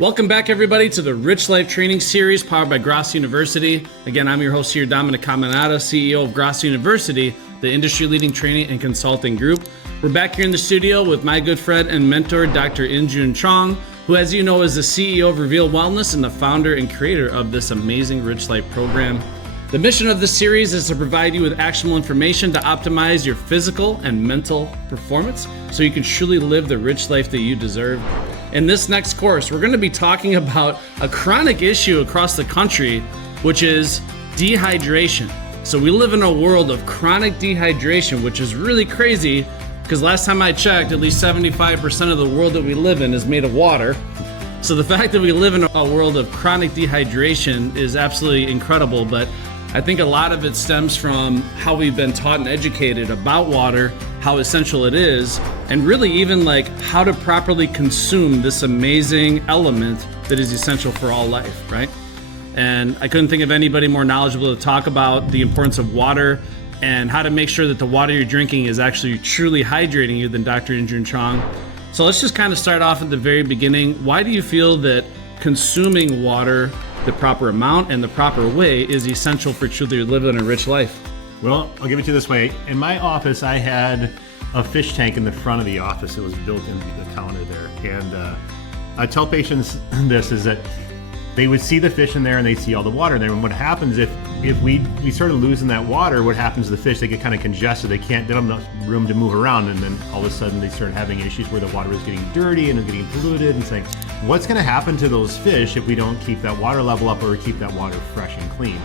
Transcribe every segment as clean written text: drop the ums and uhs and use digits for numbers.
Welcome back, everybody, to the Rich Life Training Series powered by Grosso University. Again, I'm your host here, Dominic Caminata, CEO of Grosso University, the industry-leading training and consulting group. We're back here in the studio with my good friend and mentor, Dr. InJun Chong, who, as you know, is the CEO of Reveal Wellness and the founder and creator of this amazing Rich Life program. The mission of this series is to provide you with actionable information to optimize your physical and mental performance so you can truly live the rich life that you deserve. In this next course, we're going to be talking about a chronic issue across the country, which is dehydration. So we live in a world of chronic dehydration, which is really crazy because last time I checked, at least 75% of the world that we live in is made of water. So the fact that we live in a world of chronic dehydration is absolutely incredible, but I think a lot of it stems from how we've been taught and educated about water, how essential it is, and really even like how to properly consume this amazing element that is essential for all life, right? And I couldn't think of anybody more knowledgeable to talk about the importance of water and how to make sure that the water you're drinking is actually truly hydrating you than Dr. InJun Chong. So let's just kind of start off at the very beginning. Why do you feel that consuming water the proper amount and the proper way is essential for truly living a rich life? Well, I'll give it to you this way. In my office, I had a fish tank in the front of the office. It was built into the counter there. And I tell patients this is that they would see the fish in there and they see all the water in there. And what happens if we started losing that water, what happens to the fish? They get kind of congested. They don't have enough room to move around. And then all of a sudden they start having issues where the water is getting dirty and it's getting polluted. And saying, what's going to happen to those fish if we don't keep that water level up or keep that water fresh and clean?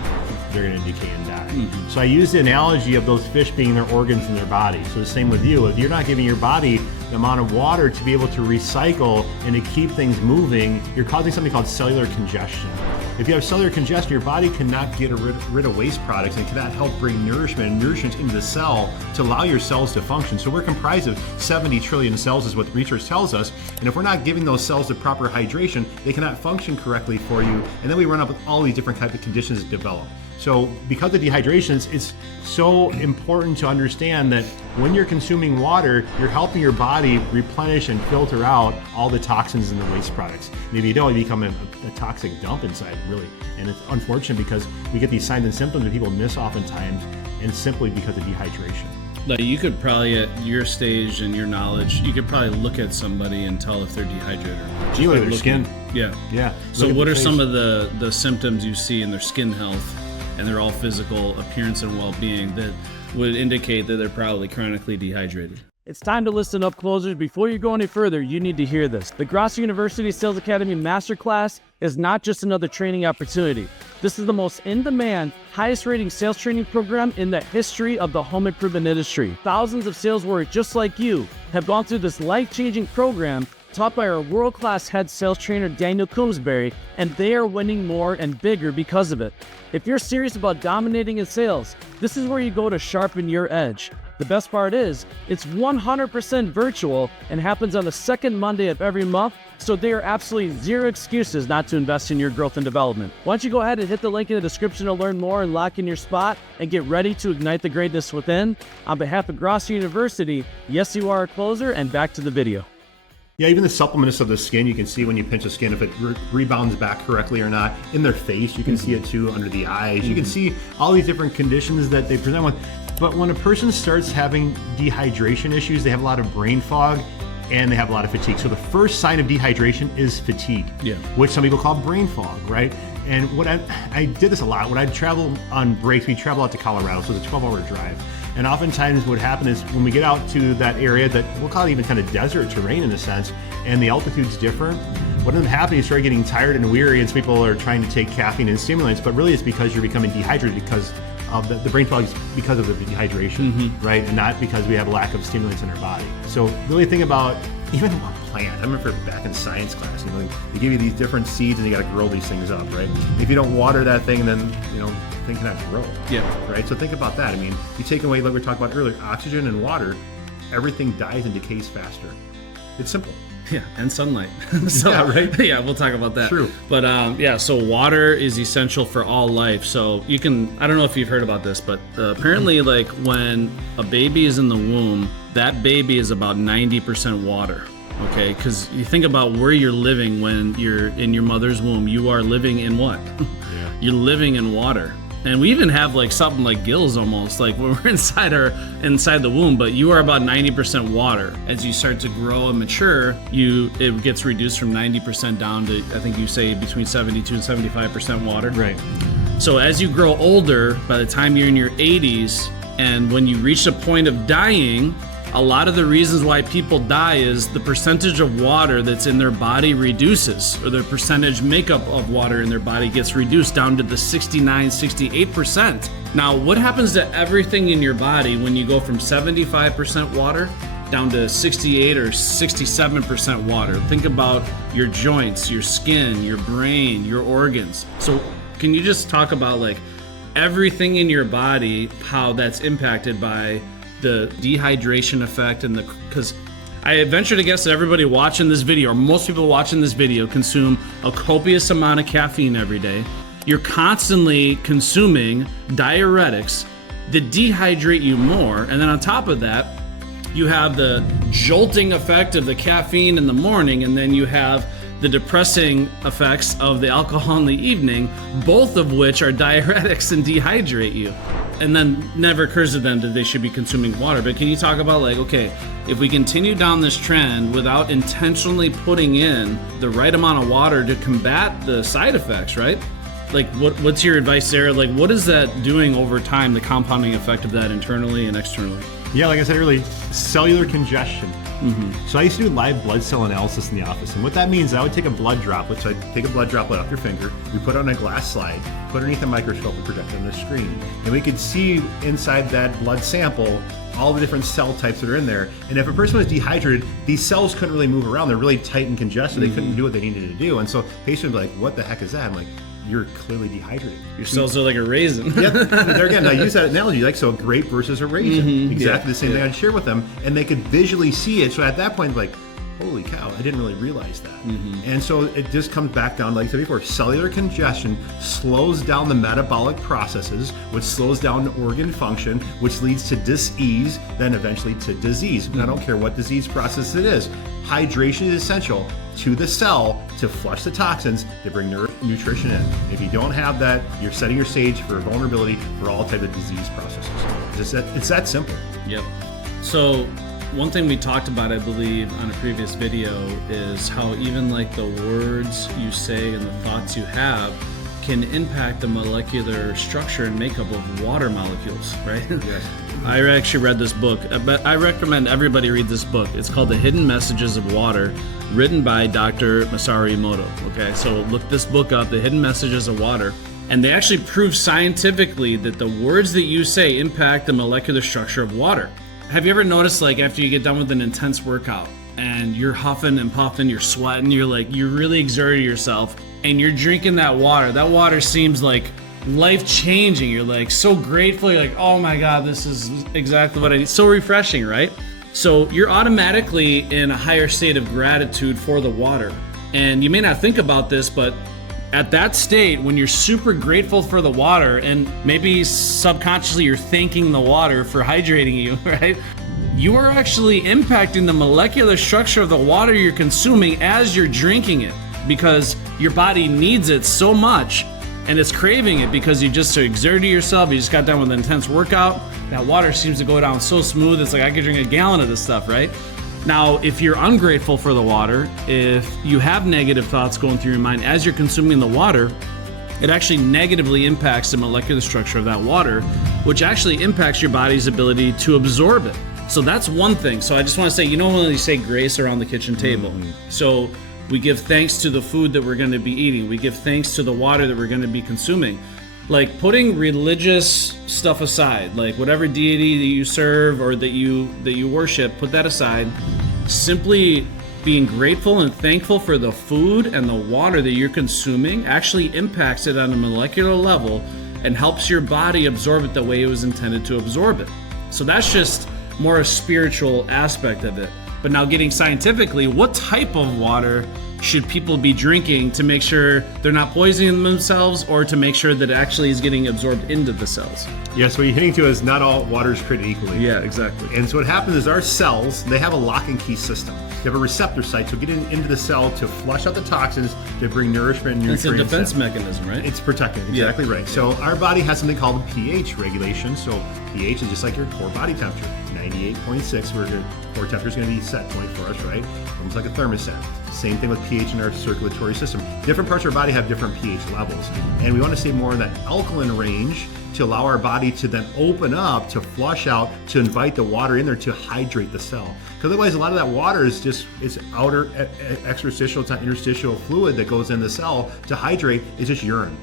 They're going to decay and die. Mm-hmm. So I use the analogy of those fish being their organs in their body. So the same with you. If you're not giving your body the amount of water to be able to recycle and to keep things moving, you're causing something called cellular congestion. If you have cellular congestion, your body cannot get rid of waste products and cannot help bring nourishment into the cell to allow your cells to function. So we're comprised of 70 trillion cells is what the research tells us. And if we're not giving those cells the proper hydration, they cannot function correctly for you. And then we run up with all these different types of conditions that develop. So because of dehydrations, it's so important to understand that when you're consuming water, you're helping your body replenish and filter out all the toxins and the waste products. And if you don't, you become a toxic dump inside, really. And it's unfortunate because we get these signs and symptoms that people miss oftentimes, and simply because of dehydration. Like you could probably, at your stage and your knowledge, you could probably look at somebody and tell if they're dehydrated or not. You look at their skin. Yeah. So what are some of the symptoms you see in their skin health? And they're all physical appearance and well-being that would indicate that they're probably chronically dehydrated. It's time to listen up, closers. Before you go any further, you need to hear this. The Grosso University Sales Academy Masterclass is not just another training opportunity. This is the most in-demand, highest-rating sales training program in the history of the home improvement industry. Thousands of sales warriors just like you have gone through this life-changing program taught by our world-class head sales trainer, Daniel Coombsbury, and they are winning more and bigger because of it. If you're serious about dominating in sales, this is where you go to sharpen your edge. The best part is, it's 100% virtual and happens on the second Monday of every month, so there are absolutely zero excuses not to invest in your growth and development. Why don't you go ahead and hit the link in the description to learn more and lock in your spot and get ready to ignite the greatness within. On behalf of Grosso University, yes, you are a closer, and back to the video. Yeah, even the suppleness of the skin, you can see when you pinch the skin if it rebounds back correctly or not. In their face, you can see it too, under the eyes. You can see all these different conditions that they present with. But when a person starts having dehydration issues, they have a lot of brain fog and they have a lot of fatigue. So the first sign of dehydration is fatigue, which some people call brain fog, right? And what I did this a lot. When I'd travel on breaks, we'd travel out to Colorado, so it's a 12-hour drive. And oftentimes what happens is when we get out to that area that we'll call it even kind of desert terrain in a sense, and the altitude's different, what ends up happening is you start getting tired and weary, and some people are trying to take caffeine and stimulants, but really it's because you're becoming dehydrated because of the brain fog is because of the dehydration, right? And not because we have a lack of stimulants in our body. So really think about even a plant. I remember back in science class, they give you these different seeds and you got to grow these things up, right? If you don't water that thing, then thing cannot grow. Right. So think about that. I mean, you take away, like we talked about earlier, oxygen and water, everything dies and decays faster. It's simple. Yeah, and sunlight. So, yeah, right? Yeah, we'll talk about that. True. But so water is essential for all life. So you can, I don't know if you've heard about this, but apparently like when a baby is in the womb, that baby is about 90% water. Okay, because you think about where you're living when you're in your mother's womb. You are living in what? Yeah. You're living in water. And we even have like something like gills almost, like when we're inside the womb, but you are about 90% water. As you start to grow and mature, it gets reduced from 90% down to, I think you say, between 72 and 75% water. Right. So as you grow older, by the time you're in your 80s, and when you reach the point of dying, a lot of the reasons why people die is the percentage of water that's in their body reduces, or the percentage makeup of water in their body gets reduced down to the 69, 68%. Now, what happens to everything in your body when you go from 75% water down to 68 or 67% water? Think about your joints, your skin, your brain, your organs. So can you just talk about like everything in your body, how that's impacted by the dehydration effect? And because I venture to guess that everybody watching this video, or most people watching this video, consume a copious amount of caffeine every day. You're constantly consuming diuretics that dehydrate you more, and then on top of that, you have the jolting effect of the caffeine in the morning, and then you have the depressing effects of the alcohol in the evening, both of which are diuretics and dehydrate you. And then never occurs to them that they should be consuming water. But can you talk about like, okay, if we continue down this trend without intentionally putting in the right amount of water to combat the side effects, right? Like what's your advice there? Like what is that doing over time, the compounding effect of that internally and externally? Yeah, like I said earlier, cellular congestion. Mm-hmm. So I used to do live blood cell analysis in the office, and what that means, I would take a blood droplet. So I'd take a blood droplet off your finger, we put it on a glass slide, put it underneath a microscope, and project it on the screen, and we could see inside that blood sample all the different cell types that are in there. And if a person was dehydrated, these cells couldn't really move around. They're really tight and congested. They couldn't do what they needed to do. And so patients would be like, "What the heck is that?" I'm like, "You're clearly dehydrated. Your cells are like a raisin." Yep. There again, I use that analogy, like so a grape versus a raisin. Exactly the same thing I'd share with them, and they could visually see it. So at that point, like, holy cow, I didn't really realize that. And so it just comes back down, like I said before, cellular congestion slows down the metabolic processes, which slows down organ function, which leads to dis-ease, then eventually to disease. And I don't care what disease process it is. Hydration is essential to the cell to flush the toxins to bring nutrition in. If you don't have that, you're setting your stage for vulnerability for all types of disease processes. It's that simple. Yep. So one thing we talked about, I believe, on a previous video is how even like the words you say and the thoughts you have can impact the molecular structure and makeup of water molecules, right? Yes. I actually read this book, but I recommend everybody read this book. It's called The Hidden Messages of Water, written by Dr. Masaru Emoto. Okay, so look this book up, The Hidden Messages of Water, and they actually prove scientifically that the words that you say impact the molecular structure of water. Have you ever noticed, like, after you get done with an intense workout and you're huffing and puffing, you're sweating, you're really exerting yourself, and you're drinking that water seems like life-changing. You're like so grateful. You're like, oh my God, this is exactly what I need. So refreshing, right? So you're automatically in a higher state of gratitude for the water. And you may not think about this, but at that state, when you're super grateful for the water, and maybe subconsciously you're thanking the water for hydrating you, right? You are actually impacting the molecular structure of the water you're consuming as you're drinking it, because your body needs it so much and it's craving it because you just exerted yourself, you just got done with an intense workout. That water seems to go down so smooth, it's like I could drink a gallon of this stuff, right? Now, if you're ungrateful for the water, if you have negative thoughts going through your mind as you're consuming the water, it actually negatively impacts the molecular structure of that water, which actually impacts your body's ability to absorb it. So that's one thing. So I just want to say, when you say grace around the kitchen table. So we give thanks to the food that we're going to be eating. We give thanks to the water that we're going to be consuming. Like putting religious stuff aside, like whatever deity that you serve or that you worship, put that aside. Simply being grateful and thankful for the food and the water that you're consuming actually impacts it on a molecular level and helps your body absorb it the way it was intended to absorb it. So that's just more a spiritual aspect of it. But now getting scientifically, what type of water should people be drinking to make sure they're not poisoning themselves, or to make sure that it actually is getting absorbed into the cells? Yeah, so what you're hitting to is not all water is created equally. Yeah, exactly. And so what happens is our cells, they have a lock and key system. You have a receptor site, so get into the cell to flush out the toxins, to bring nourishment and nutrients. It's a defense mechanism, right? It's protective, exactly right. So our body has something called pH regulation. So pH is just like your core body temperature, 98.6, where your core temperature is going to be set point for us, right? Almost like a thermostat. Same thing with pH in our circulatory system. Different parts of our body have different pH levels, and we want to stay more in that alkaline range to allow our body to then open up, to flush out, to invite the water in there to hydrate the cell. Because otherwise, a lot of that water is just, it's outer extrastitial, it's not interstitial fluid that goes in the cell to hydrate. It's just urine.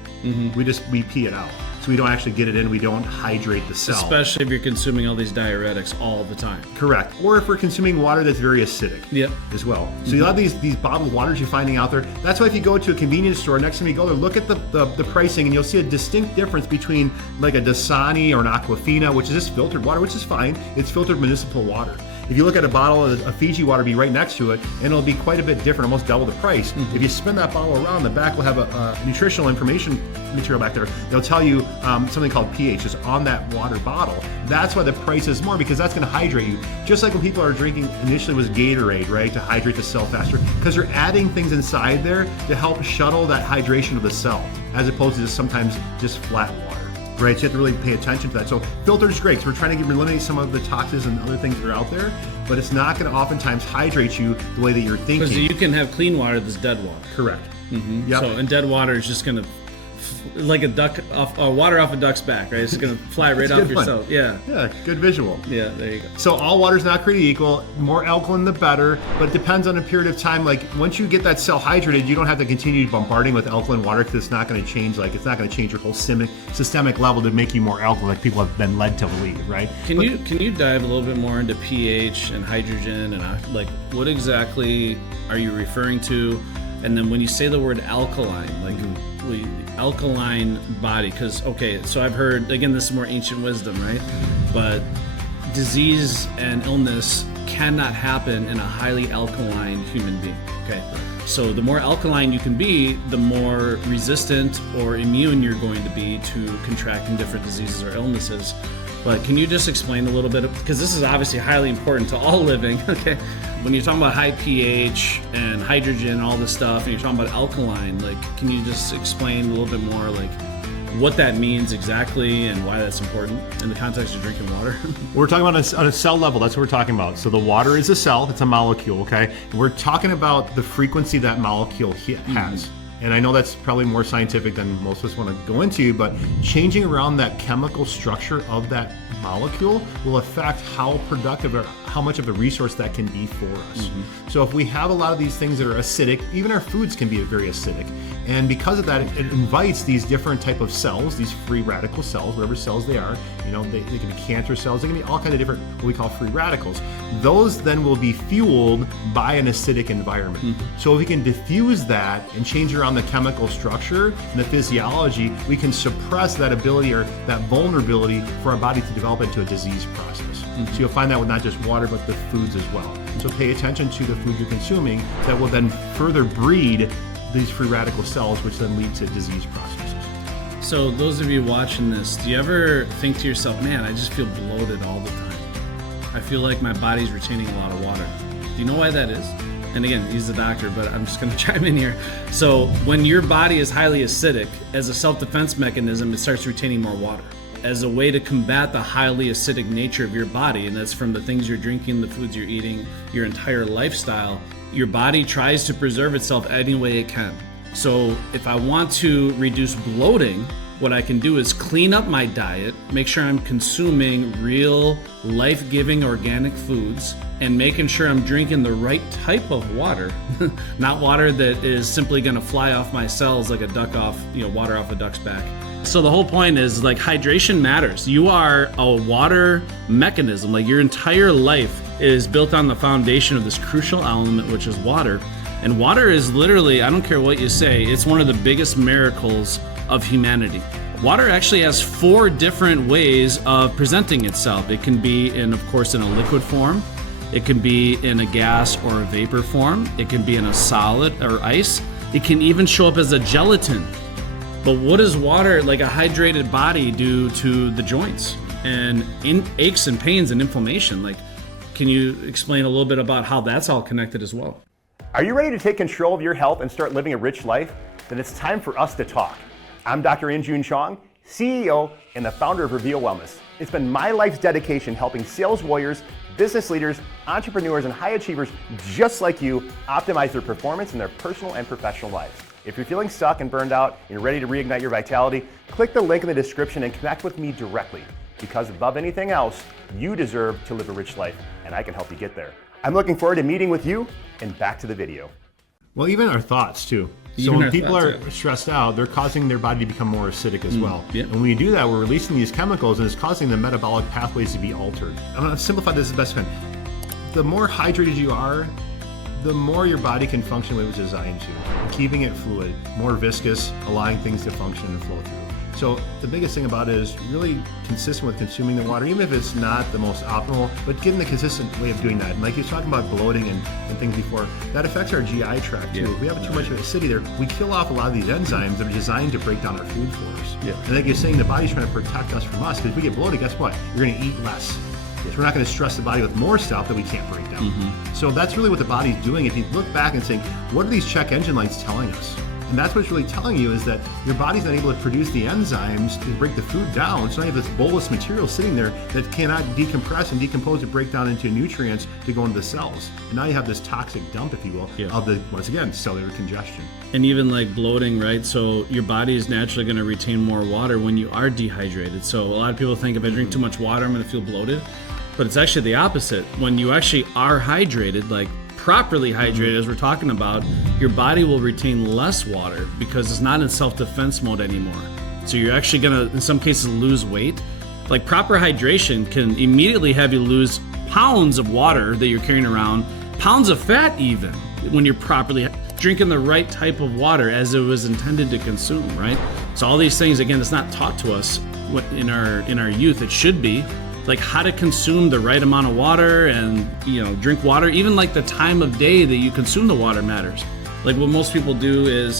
We pee it out. So we don't actually get it in, we don't hydrate the cell. Especially if you're consuming all these diuretics all the time. Correct. Or if we're consuming water that's very acidic as well. So you have these bottled waters you're finding out there. That's why if you go to a convenience store, next time you go there, look at the pricing and you'll see a distinct difference between like a Dasani or an Aquafina, which is just filtered water, which is fine. It's filtered municipal water. If you look at a bottle of a Fiji water, be right next to it, and it'll be quite a bit different, almost double the price. If you spin that bottle around, the back will have a nutritional information material back there. They'll tell you something called pH is on that water bottle. That's why the price is more, because that's going to hydrate you. Just like when people are drinking, initially was Gatorade, right, to hydrate the cell faster, because they're adding things inside there to help shuttle that hydration of the cell, as opposed to just sometimes just flat water. Right, so you have to really pay attention to that. So filter is great. So we're trying to eliminate some of the toxins and other things that are out there, but it's not going to oftentimes hydrate you the way that you're thinking. Because you can have clean water that's dead water. Correct. Yep. So, and dead water is just going to, like a duck off, water off a duck's back, right? It's going to fly right off yourself. Yeah. Yeah, good visual. Yeah, there you go. So all water is not created equal. More alkaline, the better. But it depends on a period of time. Like once you get that cell hydrated, you don't have to continue bombarding with alkaline water, because it's not going to change. Like it's not going to change your whole systemic level to make you more alkaline, like people have been led to believe, right? Can you dive a little bit more into pH and hydrogen and like what exactly are you referring to? And then when you say the word alkaline, like alkaline body, because so I've heard, again, this is more ancient wisdom, right? But disease and illness cannot happen in a highly alkaline human being. Okay, so the more alkaline you can be, the more resistant or immune you're going to be to contracting different diseases or illnesses. But can you just explain a little bit, because this is obviously highly important to all living, okay? When you're talking about high pH and hydrogen and all this stuff, and you're talking about alkaline, like, can you just explain a little bit more, like, what that means exactly and why that's important in the context of drinking water? We're talking about on a cell level, that's what we're talking about. So the water is a cell, it's a molecule, okay? And we're talking about the frequency that molecule has. And I know that's probably more scientific than most of us want to go into, but changing around that chemical structure of that molecule will affect how productive or how much of a resource that can be for us. So if we have a lot of these things that are acidic, even our foods can be very acidic. And because of that, it invites these different type of cells, these free radical cells, whatever cells they are, they can be cancer cells, they can be all kinds of different, what we call free radicals. Those then will be fueled by an acidic environment. So if we can diffuse that and change around the chemical structure and the physiology, we can suppress that ability or that vulnerability for our body to develop into a disease process. So you'll find that with not just water, but the foods as well. So pay attention to the food you're consuming that will then further breed these free radical cells, which then lead to disease processes. So those of you watching this, do you ever think to yourself, man, I just feel bloated all the time? I feel like my body's retaining a lot of water. Do you know why that is? And again, he's a doctor, but I'm just going to chime in here. So when your body is highly acidic, as a self-defense mechanism, it starts retaining more water. As a way to combat the highly acidic nature of your body, and that's from the things you're drinking, the foods you're eating, your entire lifestyle, your body tries to preserve itself any way it can. So if I want to reduce bloating, what I can do is clean up my diet, make sure I'm consuming real, life-giving organic foods, and making sure I'm drinking the right type of water, not water that is simply going to fly off my cells like a duck off, water off a duck's back. So the whole point is, like, hydration matters. You are a water mechanism. Like, your entire life is built on the foundation of this crucial element, which is water. And water is literally, I don't care what you say, it's one of the biggest miracles of humanity. Water actually has 4 different ways of presenting itself. It can be in, of course, in a liquid form. It can be in a gas or a vapor form. It can be in a solid or ice. It can even show up as a gelatin. But what does water, like a hydrated body, do to the joints and in aches and pains and inflammation? Like, can you explain a little bit about how that's all connected as well? Are you ready to take control of your health and start living a rich life? Then it's time for us to talk. I'm Dr. InJun Chong, CEO and the founder of Reveal Wellness. It's been my life's dedication helping sales warriors, business leaders, entrepreneurs, and high achievers just like you optimize their performance in their personal and professional lives. If you're feeling stuck and burned out and you're ready to reignite your vitality, click the link in the description and connect with me directly. Because above anything else, you deserve to live a rich life, and I can help you get there. I'm looking forward to meeting with you, and back to the video. Well, even our thoughts too. So when people are stressed out, they're causing their body to become more acidic as well. Yeah. And when you do that, we're releasing these chemicals and it's causing the metabolic pathways to be altered. I'm going to simplify this as best I can. The more hydrated you are, the more your body can function the way it was designed to. Keeping it fluid, more viscous, allowing things to function and flow through. So the biggest thing about it is really consistent with consuming the water, even if it's not the most optimal, but getting the consistent way of doing that. And like you were talking about bloating and things before, that affects our GI tract too. If we have too much of acidity there, we kill off a lot of these enzymes that are designed to break down our food for us. And like you're saying, the body's trying to protect us from us, because if we get bloated, guess what? You're gonna eat less. So we're not going to stress the body with more stuff that we can't break down. So that's really what the body's doing. If you look back and saying, what are these check engine lights telling us? And that's what it's really telling you, is that your body's not able to produce the enzymes to break the food down. So now you have this bolus material sitting there that cannot decompress and decompose and break down into nutrients to go into the cells. And now you have this toxic dump, if you will, of the, once again, cellular congestion. And even like bloating, right? So your body is naturally going to retain more water when you are dehydrated. So a lot of people think if I drink too much water, I'm going to feel bloated. But it's actually the opposite. When you actually are hydrated, like properly hydrated, as we're talking about, your body will retain less water because it's not in self-defense mode anymore. So you're actually gonna, in some cases, lose weight. Like proper hydration can immediately have you lose pounds of water that you're carrying around, pounds of fat even, when you're properly drinking the right type of water as it was intended to consume, right? So all these things, again, it's not taught to us in our youth. It should be. Like how to consume the right amount of water and, drink water. Even like the time of day that you consume the water matters. Like what most people do is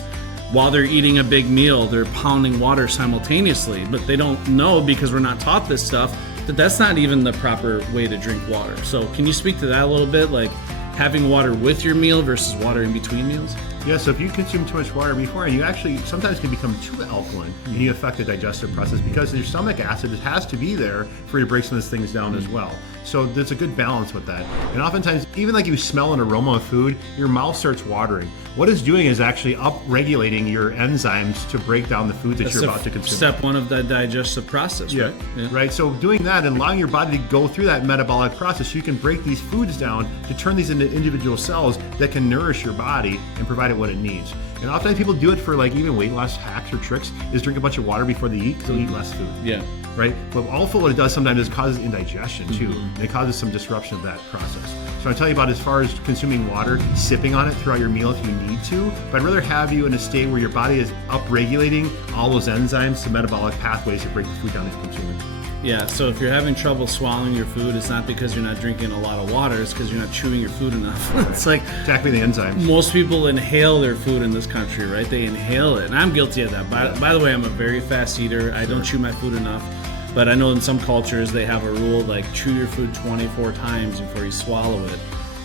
while they're eating a big meal, they're pounding water simultaneously, but they don't know, because we're not taught this stuff, that that's not even the proper way to drink water. So can you speak to that a little bit? Like having water with your meal versus water in between meals? Yeah, so if you consume too much water before, you actually sometimes can become too alkaline and you affect the digestive process, because your stomach acid has to be there for you to break some of these things down as well. So there's a good balance with that. And oftentimes, even like you smell an aroma of food, your mouth starts watering. What it's doing is actually up-regulating your enzymes to break down the foods that you're about to consume. Step one of the digestive process, right? Yeah. Right, so doing that and allowing your body to go through that metabolic process, so you can break these foods down to turn these into individual cells that can nourish your body and provide it what it needs. And oftentimes people do it for like even weight loss hacks or tricks, is drink a bunch of water before they eat, because they'll eat less food. Yeah. Right? But also what it does sometimes is causes indigestion too. And it causes some disruption of that process. So I'll tell you about, as far as consuming water, sipping on it throughout your meal if you need to, but I'd rather have you in a state where your body is up-regulating all those enzymes to metabolic pathways to break the food down that you're consuming. Yeah, so if you're having trouble swallowing your food, it's not because you're not drinking a lot of water, it's because you're not chewing your food enough. It's like tackling the enzymes. Most people inhale their food in this country, right? They inhale it, and I'm guilty of that. By the way, I'm a very fast eater. I don't chew my food enough. But I know in some cultures they have a rule like chew your food 24 times before you swallow it.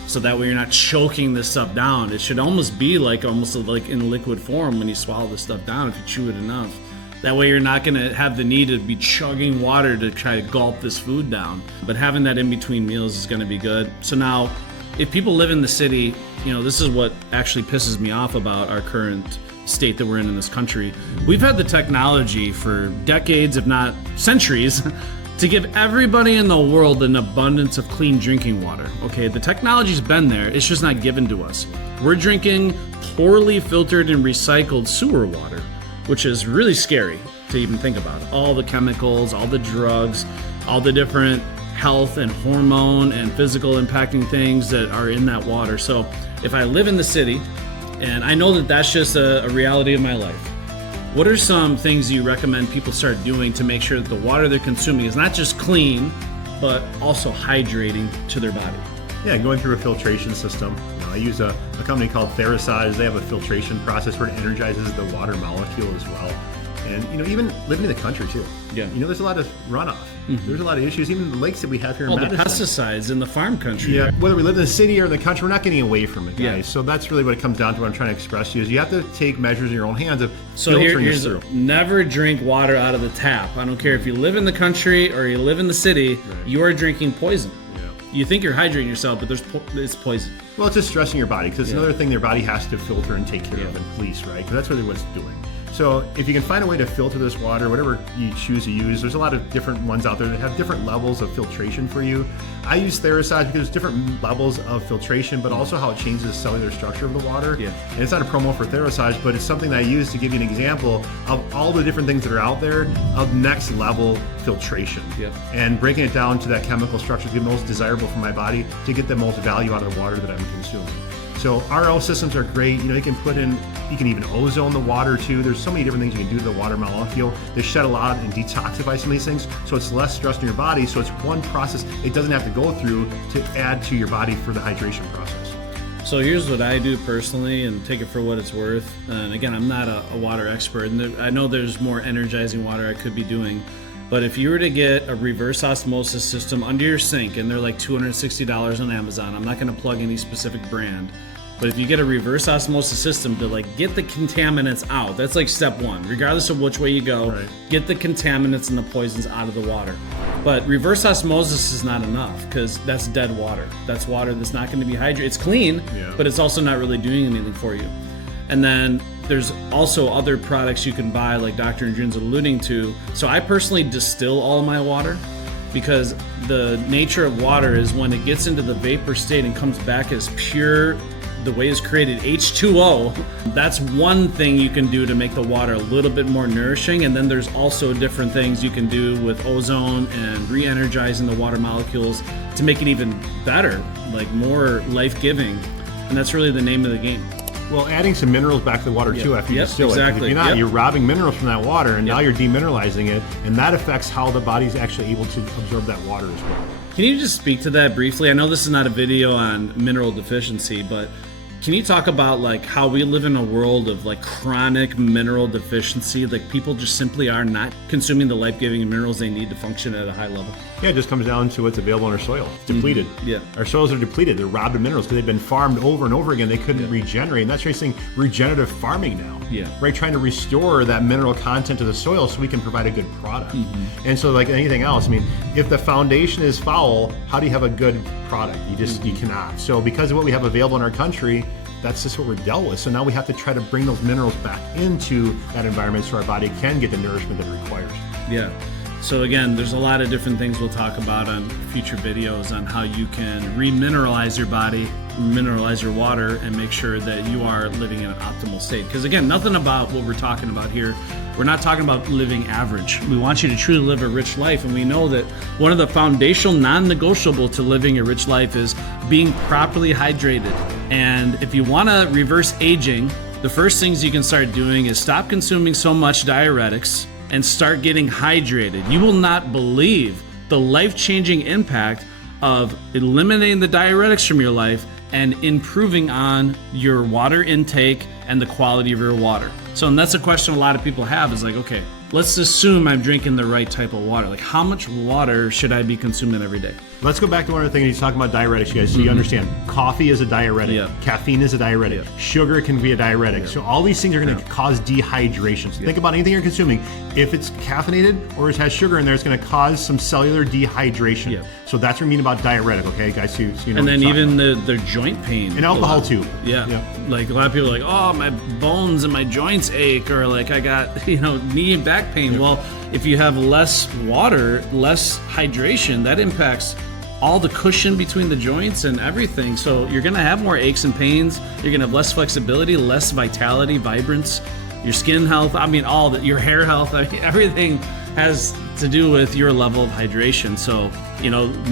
So that way you're not choking this stuff down. It should almost be like in liquid form when you swallow this stuff down if you chew it enough. That way you're not gonna have the need to be chugging water to try to gulp this food down. But having that in between meals is gonna be good. So now, if people live in the city, this is what actually pisses me off about our current state that we're in this country. We've had the technology for decades, if not centuries, to give everybody in the world an abundance of clean drinking water. Okay, the technology's been there, it's just not given to us. We're drinking poorly filtered and recycled sewer water, which is really scary to even think about. All the chemicals, all the drugs, all the different health and hormone and physical impacting things that are in that water. So if I live in the city, and I know that that's just a reality of my life, what are some things you recommend people start doing to make sure that the water they're consuming is not just clean, but also hydrating to their body? Yeah, going through a filtration system. I use a company called R.I.C.H. They have a filtration process where it energizes the water molecule as well. And, even living in the country too. Yeah. There's a lot of runoff. There's a lot of issues, even the lakes that we have here in Madison. The pesticides in the farm country. Yeah, whether we live in the city or in the country, we're not getting away from it, guys. Yeah. So that's really what it comes down to. What I'm trying to express to you is you have to take measures in your own hands of So filtering here's this through. never drink water out of the tap. I don't care if you live in the country or you live in the city, you are drinking poison. Yeah. You think you're hydrating yourself, but it's poison. Well, it's just stressing your body because it's another thing your body has to filter and take care of and police, right? Because that's really what it's doing. So if you can find a way to filter this water, whatever you choose to use, there's a lot of different ones out there that have different levels of filtration for you. I use R.I.C.H because there's different levels of filtration, but also how it changes the cellular structure of the water. Yeah. And it's not a promo for R.I.C.H, but it's something that I use to give you an example of all the different things that are out there of next level filtration. Yeah. And breaking it down to that chemical structure to be most desirable for my body to get the most value out of the water that I'm consuming. So RO systems are great. You can even ozone the water too. There's so many different things you can do to the water molecule. They shed a lot and detoxify some of these things. So it's less stress in your body. So it's one process it doesn't have to go through to add to your body for the hydration process. So here's what I do personally, and take it for what it's worth. And again, I'm not a water expert, and I know there's more energizing water I could be doing. But if you were to get a reverse osmosis system under your sink, and they're like $260 on Amazon, I'm not going to plug any specific brand, but if you get a reverse osmosis system to get the contaminants out, that's like step one. Regardless of which way you go, get the contaminants and the poisons out of the water. But reverse osmosis is not enough because that's dead water. That's water that's not going to be hydrated. It's clean, but it's also not really doing anything for you. And then there's also other products you can buy, like Dr. InJun's alluding to. So I personally distill all of my water because the nature of water is when it gets into the vapor state and comes back as pure, the way it's created, H2O, that's one thing you can do to make the water a little bit more nourishing. And then there's also different things you can do with ozone and re-energizing the water molecules to make it even better, like more life-giving. And that's really the name of the game. Well, adding some minerals back to the water too after you distill it. Exactly. If you're not, you're robbing minerals from that water, and now you're demineralizing it, and that affects how the body's actually able to absorb that water as well. Can you just speak to that briefly? I know this is not a video on mineral deficiency, but can you talk about how we live in a world of chronic mineral deficiency? People just simply are not consuming the life-giving minerals they need to function at a high level. Yeah, it just comes down to what's available in our soil. It's depleted. Yeah. Our soils are depleted. They're robbed of minerals because they've been farmed over and over again. They couldn't regenerate. And that's why you're seeing regenerative farming now. Yeah. Right, trying to restore that mineral content to the soil so we can provide a good product. And so like anything else, if the foundation is foul, how do you have a good product? You cannot. So because of what we have available in our country, that's just what we're dealt with. So now we have to try to bring those minerals back into that environment so our body can get the nourishment that it requires. Yeah. So again, there's a lot of different things we'll talk about on future videos on how you can remineralize your body, mineralize your water, and make sure that you are living in an optimal state. Because again, nothing about what we're talking about here, we're not talking about living average. We want you to truly live a rich life, and we know that one of the foundational non-negotiable to living a rich life is being properly hydrated. And if you want to reverse aging, the first things you can start doing is stop consuming so much diuretics and start getting hydrated. You will not believe the life-changing impact of eliminating the diuretics from your life and improving on your water intake and the quality of your water. So, and that's a question a lot of people have is okay, let's assume I'm drinking the right type of water. How much water should I be consuming every day? Let's go back to one of the things he's talking about diuretics, you guys, so you understand. Coffee is a diuretic. Yeah. Caffeine is a diuretic. Yeah. Sugar can be a diuretic. So all these things are going to cause dehydration. So think about anything you're consuming. If it's caffeinated or it has sugar in there, it's going to cause some cellular dehydration. Yeah. So that's what I mean about diuretic, okay, guys? So you know. And then even the joint pain. And alcohol too. Yeah. Yeah. A lot of people are oh, my bones and my joints ache, or I got, knee and back pain. Yeah. Well, if you have less water, less hydration, that impacts all the cushion between the joints and everything. So you're gonna have more aches and pains. You're gonna have less flexibility, less vitality, vibrance, your skin health. Your hair health. Everything has to do with your level of hydration. So,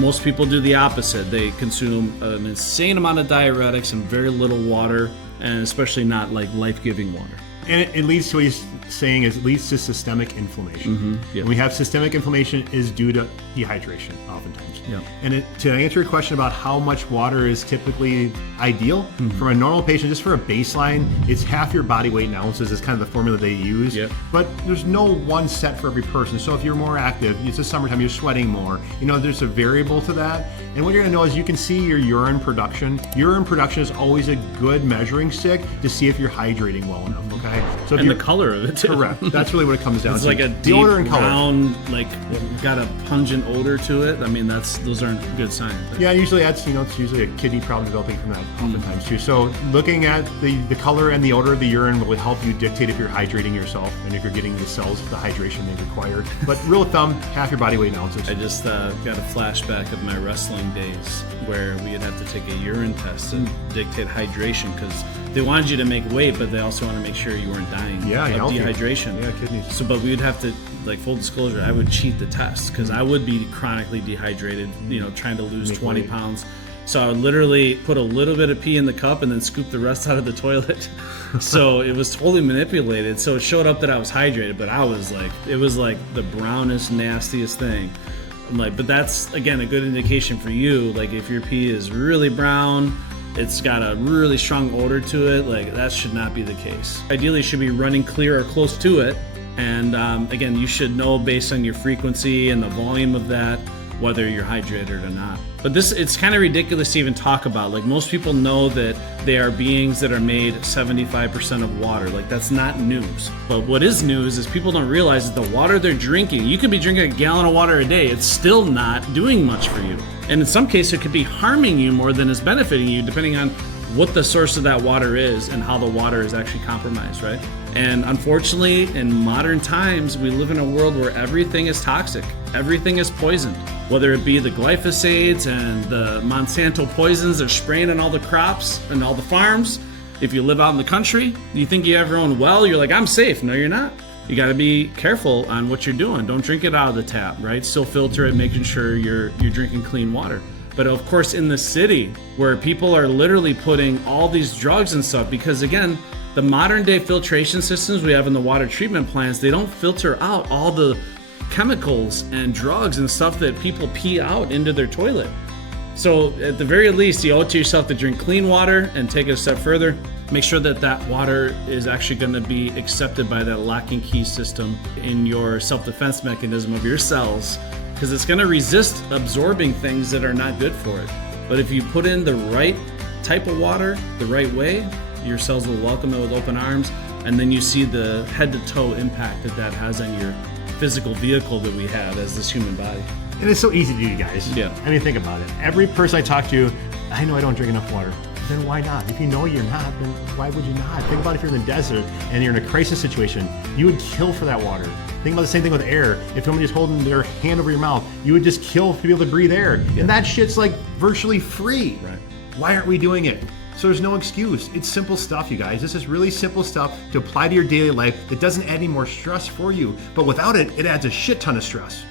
most people do the opposite. They consume an insane amount of diuretics and very little water, and especially not life-giving water. And it leads to what he's saying is it leads to systemic inflammation. Yeah. And we have systemic inflammation is due to dehydration oftentimes. Yeah. And to answer your question about how much water is typically ideal, for a normal patient, just for a baseline, it's half your body weight in ounces is kind of the formula they use. Yep. But there's no one set for every person. So if you're more active, it's the summertime, you're sweating more, there's a variable to that. And what you're gonna know is you can see your urine production. Urine production is always a good measuring stick to see if you're hydrating well enough, okay? So if And the you're color of it too. correct, that's really what it comes down It's to. like a The deep odor and color. brown, like got a pungent odor to it. I mean, those aren't good signs. Yeah, usually that's, it's usually a kidney problem developing from that oftentimes too. So looking at the color and the odor of the urine will help you dictate if you're hydrating yourself and if you're getting the cells the hydration they require. But rule of thumb, half your body weight in ounces. I just got a flashback of my wrestling days where we'd have to take a urine test and dictate hydration because they wanted you to make weight, but they also want to make sure you weren't dying of healthy. dehydration. Yeah, kidneys. So, but we would have to, like, full disclosure, I would cheat the test because I would be chronically dehydrated, trying to lose 20 pounds. So I would literally put a little bit of pee in the cup and then scoop the rest out of the toilet. So it was totally manipulated. So it showed up that I was hydrated, but it was like the brownest, nastiest thing. I'm like, but that's, again, a good indication for you. Like, if your pee is really brown, it's got a really strong odor to it, like, that should not be the case. Ideally, you should be running clear or close to it. And again, you should know based on your frequency and the volume of that, whether you're hydrated or not. But it's kind of ridiculous to even talk about. Like, most people know that they are beings that are made 75% of water. Like, that's not news. But what is news is people don't realize that the water they're drinking, you could be drinking a gallon of water a day, it's still not doing much for you. And in some cases, it could be harming you more than it's benefiting you, depending on what the source of that water is and how the water is actually compromised, right? And unfortunately, in modern times, we live in a world where everything is toxic. Everything is poisoned. Whether it be the glyphosates and the Monsanto poisons they're spraying on all the crops and all the farms. If you live out in the country, you think you have your own well, you're like, I'm safe. No, you're not. You got to be careful on what you're doing. Don't drink it out of the tap, right? Still filter it, making sure you're drinking clean water. But of course, in the city, where people are literally putting all these drugs and stuff, because again, the modern day filtration systems we have in the water treatment plants, they don't filter out all the chemicals and drugs and stuff that people pee out into their toilet. So at the very least, you owe it to yourself to drink clean water, and take it a step further, make sure that that water is actually going to be accepted by that lock and key system in your self-defense mechanism of your cells, because it's going to resist absorbing things that are not good for it. But if you put in the right type of water the right way, your cells will welcome it with open arms, and then you see the head to toe impact that has on your physical vehicle that we have as this human body. And it's so easy to do, you guys. Yeah. I mean, think about it. Every person I talk to, I know I don't drink enough water. Then why not? If you know you're not, then why would you not? Think about if you're in the desert and you're in a crisis situation, you would kill for that water. Think about the same thing with air. If somebody's holding their hand over your mouth, you would just kill to be able to breathe air. Yeah. And that shit's like virtually free. Right. Why aren't we doing it? So there's no excuse. It's simple stuff, you guys. This is really simple stuff to apply to your daily life that doesn't add any more stress for you. But without it, it adds a shit ton of stress.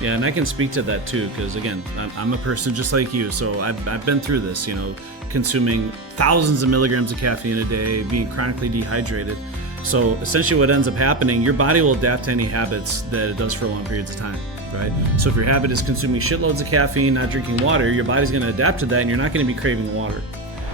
Yeah, and I can speak to that too, because again, I'm a person just like you, so I've been through this, consuming thousands of milligrams of caffeine a day, being chronically dehydrated. So essentially what ends up happening, your body will adapt to any habits that it does for long periods of time, right? So if your habit is consuming shitloads of caffeine, not drinking water, your body's going to adapt to that, and you're not going to be craving water.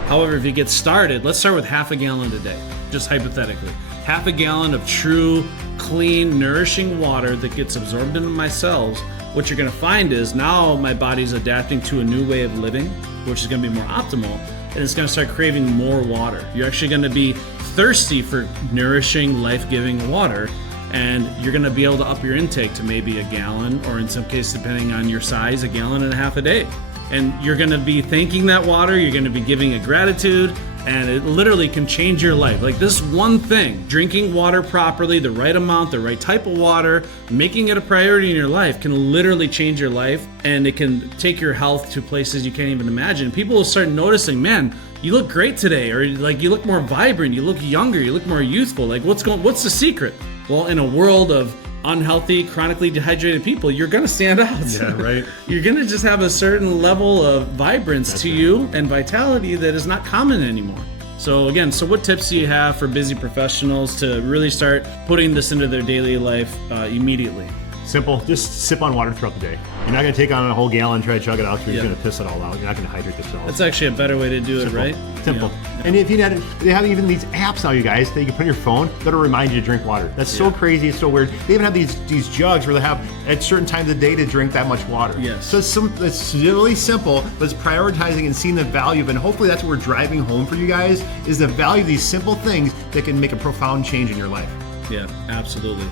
However, if you get started, let's start with half a gallon a day, just hypothetically. Half a gallon of true, clean, nourishing water that gets absorbed into my cells. What you're going to find is now my body's adapting to a new way of living, which is going to be more optimal, and it's going to start craving more water. You're actually going to be thirsty for nourishing, life-giving water, and you're going to be able to up your intake to maybe a gallon, or in some cases, depending on your size, 1.5 gallons a day. And you're going to be thanking that water, you're going to be giving it gratitude, and it literally can change your life. Like this one thing, drinking water properly, the right amount, the right type of water, making it a priority in your life can literally change your life, and it can take your health to places you can't even imagine. People will start noticing, man, you look great today, or like you look more vibrant, you look younger, you look more youthful. Like what's the secret? Well, in a world of unhealthy, chronically dehydrated people, you're going to stand out. Yeah, right. You're going to just have a certain level of vibrance to you and vitality that is not common anymore. So again, what tips do you have for busy professionals to really start putting this into their daily life immediately? Simple. Just sip on water throughout the day. You're not going to take on a whole gallon, try to chug it out. You're Yeah. going to piss it all out. You're not going to hydrate yourself. That's actually a better way to do Simple. it, right? Simple. Yeah. And if they have even these apps now, you guys, that you can put on your phone that'll remind you to drink water. That's so Yeah. crazy. It's so weird. They even have these jugs where they have at certain times of the day to drink that much water. Yes. So it's really simple, but it's prioritizing and seeing the value of it. And hopefully that's what we're driving home for you guys, is the value of these simple things that can make a profound change in your life. Yeah, absolutely.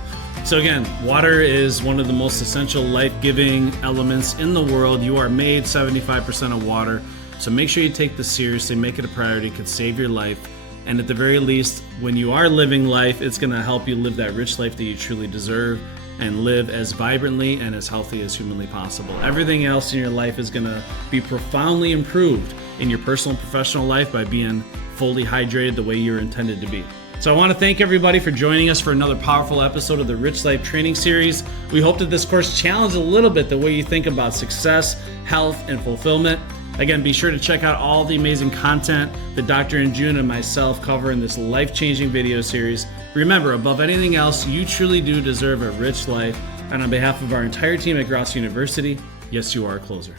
So again, water is one of the most essential life-giving elements in the world. You are made 75% of water. So make sure you take this seriously, make it a priority. It could save your life. And at the very least, when you are living life, it's going to help you live that rich life that you truly deserve and live as vibrantly and as healthy as humanly possible. Everything else in your life is going to be profoundly improved in your personal and professional life by being fully hydrated the way you're intended to be. So I want to thank everybody for joining us for another powerful episode of the Rich Life Training Series. We hope that this course challenged a little bit the way you think about success, health, and fulfillment. Again, be sure to check out all the amazing content that Dr. InJun and myself cover in this life-changing video series. Remember, above anything else, you truly do deserve a rich life. And on behalf of our entire team at Grosso University, yes, you are a closer.